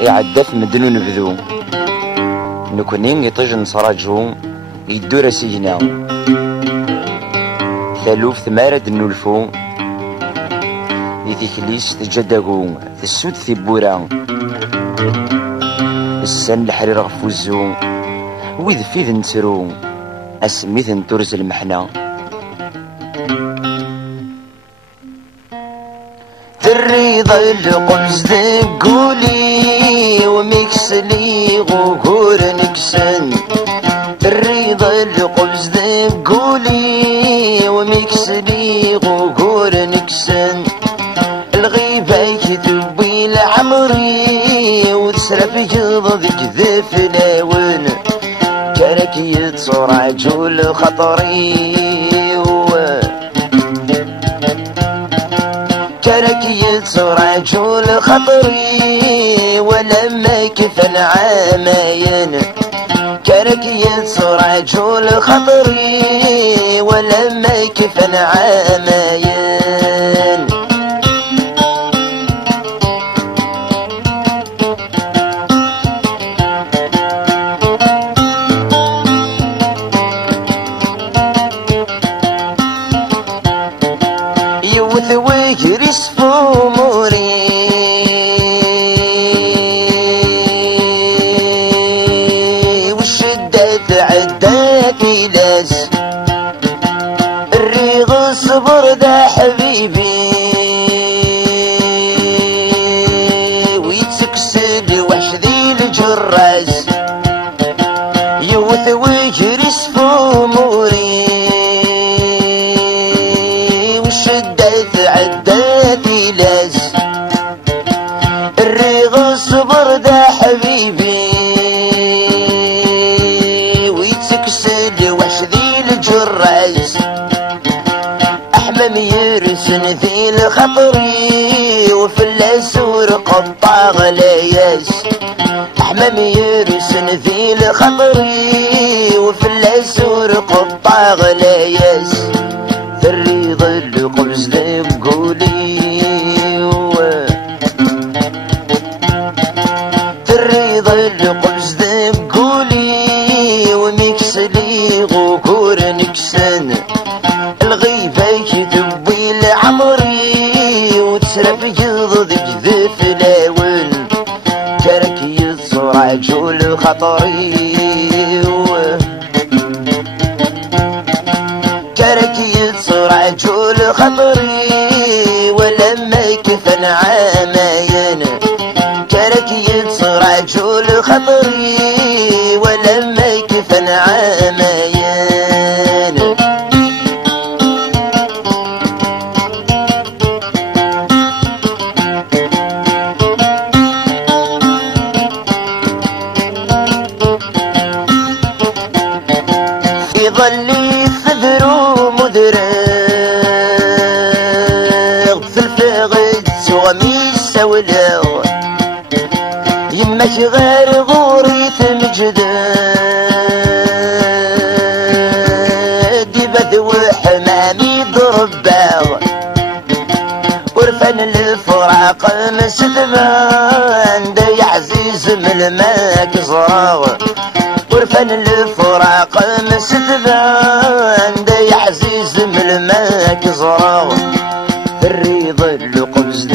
يعدف مدنو نبذو نكونين يطيج نصراجو يدور سيجنا ثالوف ثمارد نولفو دي تكليس تجدقو السود ثبورا السن الحرير غفوزو ويذ فيذ نترو اسميث نترز المحنة الرضا القمز قولي ومكسلي غور نكسن الرضا القمز قولي ومكسلي غور نكسن الغيبة يكتبي لعمري وتسرف جضدك ذف لاون كانك يتصور عجول خطري كانك يتصور عجول خطري ولما كفن عامين كانك يتصور عجول خطري ولما كفن عامين يوث ويجرس فموري والشدة تعداتي لاس الريغ صبر دا حبيبي ويتسكسل وحش ذي الجراس يوث ويجرس فموري عداتي لاس الريغ صبر دا حبيبي ويتسكسل وحش ذي الجراس احمم يرسن ذي الخطري وفي الاسور قطع غلياس احمم يرسن ذي الخطري وفي الاسور قطع غلياس الرضا القمز قولي الرضا القمز قولي ومكسلي غور نكسن الغيبة يكتبي لعمري وتسرف جضدك ذف لاون كانك يتصور عجول خطري كانك يتصور عجول خطري ولما كفن عامين كانك يتصور عجول خطري ولما كفن عامين يظلي ثبرو مدرغ في الفغد وميس ولاغ يماش غير غوريث مجداد يبذو حمامي ضرباغ ورفن الفراق مسدبان دا يعزيز من الماك زراغ ورفن الفراق مسدبان دا يعزيز من الماك زراغ الرضا القمز